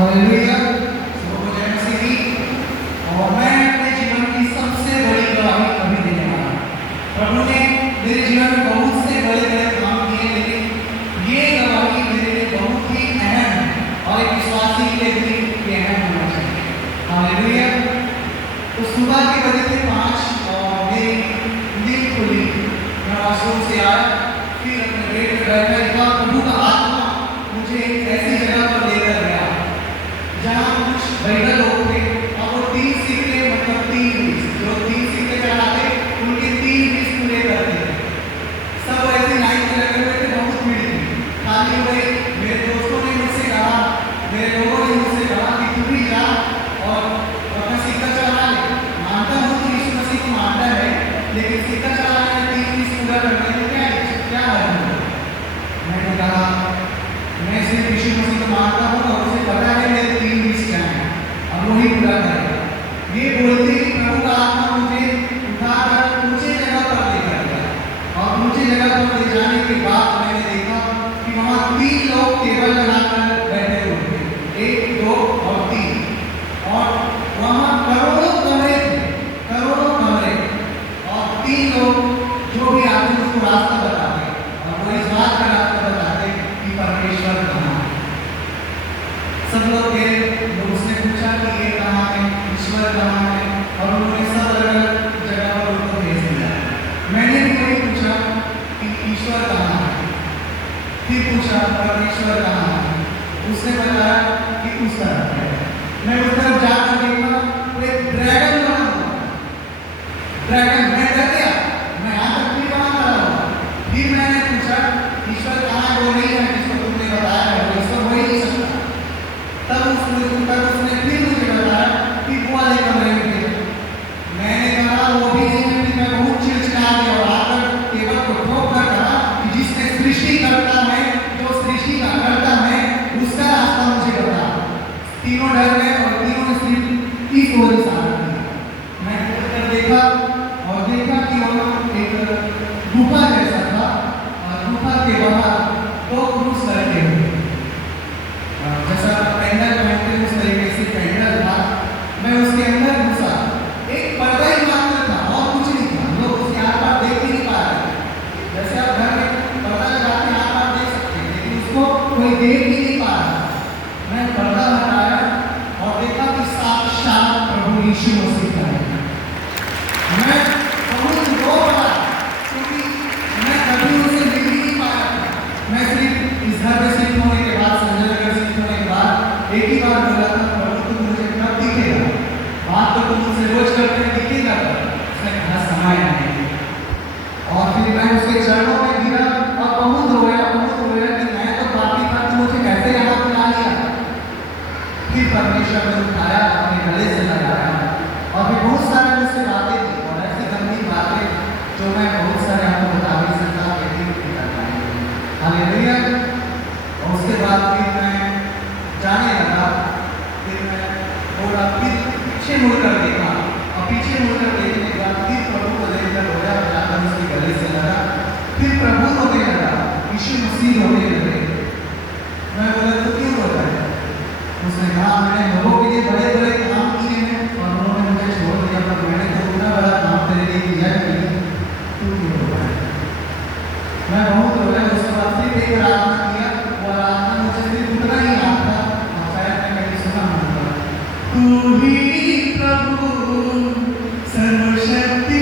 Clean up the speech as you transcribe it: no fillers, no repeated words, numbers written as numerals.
Hallelujah. सबको जय मसीह की। और मैं अपने जीवन की सबसे बड़ी गवाही अभी देने वाला हूं। प्रभु ने मेरे जीवन में बहुत से बड़े बड़े काम किए, लेकिन ये गवाही मेरे लिए बहुत ही अहम है और एक विश्वासी के लिए भी ये अहम होना चाहिए। हालेलुया। तो सुबह के बजे थे 5 और मेरी नींद खुली। मैं वॉशरूम से आया, फिर अपने बेड पे बैठा, इतना प्रभु का आत्मा मुझे एक ऐसी जगह पर लेकर गया जहाँ कुछ बैठे लोग थे और वो 3 सिक्के, मतलब 3 बीस, जो 3 सिक्के चढ़ाते उनके 3 बीस पूरे करते थे। सब ऐसे लाइन में लगे हुए थे, बहुत भीड़ थी, खाली हुए। मेरे दोस्तों ने मुझसे कहा, मेरे लोगों ने मुझसे कहा कि तू भी जा और अपना सिक्का चढ़ा ले। मानता हूँ कि यीशु मसीह को मानता है, लेकिन सिक्का चढ़ाने में 3 बीस पूरा करने में क्या है? मैंने कहा मैं सिर्फ यीशु मसीह को मानता हूँ और उसे पता है मेरे 3 बीस क्या है और वही पूरा करेगा। ये बोलते ही प्रभु का आत्मा मुझे उठाकर ऊंचे जगह पर लेकर गया और ऊंचे जगह पर ले जाने के बाद मैंने देखा कि वहाँ 3 लोग टेबल लगाकर बैठे हुए थे, 1 2 और 3, और वहाँ करोड़ों कमरे थे, करोड़ों कमरे, और 3 लोग जो भी आते उसको रास्ता बताते और वो इस बात का रास्ता बताते कि परमेश्वर कहाँ है। सब लोग गए, लोग उसने पूछा कि ये कहाँ है, ईश्वर कहाँ है, और उन्होंने सब अलग अलग जगह पर उनको भेज दिया। मैंने भी वही पूछा कि ईश्वर कहाँ है, फिर पूछा परमेश्वर कहाँ है। उसने बताया कि उस तरफ है। मैं उस तरफ जाकर देखा तो एक ड्रैगन बना हुआ, ड्रैगन। मैं डर गया, मैं यहाँ तक भी कहाँ खड़ा हुआ। फिर मैंने पूछा ईश्वर कहाँ है, वो नहीं है जिसको तुमने बताया है, ईश्वर हो ही नहीं सकता। तब उसने फिर मुझे बताया कि वो वाले कमरे में थे। मैंने कहा वो भी नहीं है। फिर मैं बहुत चिड़चिड़ा गया और आकर टेबल को ठोक कर कहा कि जिसने सृष्टि करता है, जो सृष्टि का करता है, उसका रास्ता मुझे बता। तीनों डर गए और तीनों ने सिर्फ इस ओर इशारा किया। मैं उधर देखा और देखा कि वहाँ एक गुफा जैसा था और गुफा के बाहर 2 क्रूस लगे हुए, जैसा पेंडल पहनते उस तरीके से पेंडल था। मैं उसके अंदर घुसा, एक पर्दा ही मात्र था और कुछ नहीं था। लोग उसके आस-पास देख ही नहीं पा रहे। जैसे आप घर में पर्दा लगाते हैं आस-पास देख सकते हैं, लेकिन उसको कोई देख ही नहीं पा रहा। मैं पर्दा हटाया और देखा कि साक्षात प्रभु यीशु मसीह है। मैं बहुत रो पड़ा क्योंकि मैं कभी उनसे मिल ही नहीं पाया था। मैं सिर्फ इस घर में शिफ्ट होने के बाद, संजय नगर शिफ्ट होने के बाद एक ही बार बोला था, प्रभु तुम मुझे कब दिखेगा? बात तो तुम मुझसे रोज करते हैं, दिखेगा कब? उसने कहा समय नहीं। और फिर मैं उसके चरणों में गिरा और बहुत रोया कि मैं तो पापी था, तू मुझे कैसे यहाँ बुला लिया? फिर परमेश्वर ने उठाया, अपने गले से लगाया और फिर बहुत सारे मुझसे बातें की और ऐसी गंभीर बातें जो मैं बहुत सारे आपको बता भी सकता, कहती नहीं कर पाएंगे। हालेलुया। और उसके बाद फिर मैं जाने लगा। फिर मैं थोड़ा फिर पीछे मुड़कर देखा और पीछे मुड़कर देखने के बाद फिर प्रभु को देखकर रोया, जाकर उसके गले से लगा। फिर प्रभु रोने लगा, यीशु मसीह रोने लगे। मैं बोला तो क्यों रो रहा है? उसने कहा मैंने लोगों के लिए बड़े बड़े काम किए हैं और उन्होंने मुझे छोड़ दिया, पर मैंने तो उतना बड़ा काम तेरे लिए किया कि तू क्यों रो रहा है? मैं बहुत रोया। उसके बाद फिर एक आराधना किया, वो आराधना मुझे सिर्फ उतना ही याद था और शायद मैं कहीं सुना होगा, तू ही प्रभु सर्वशक्ति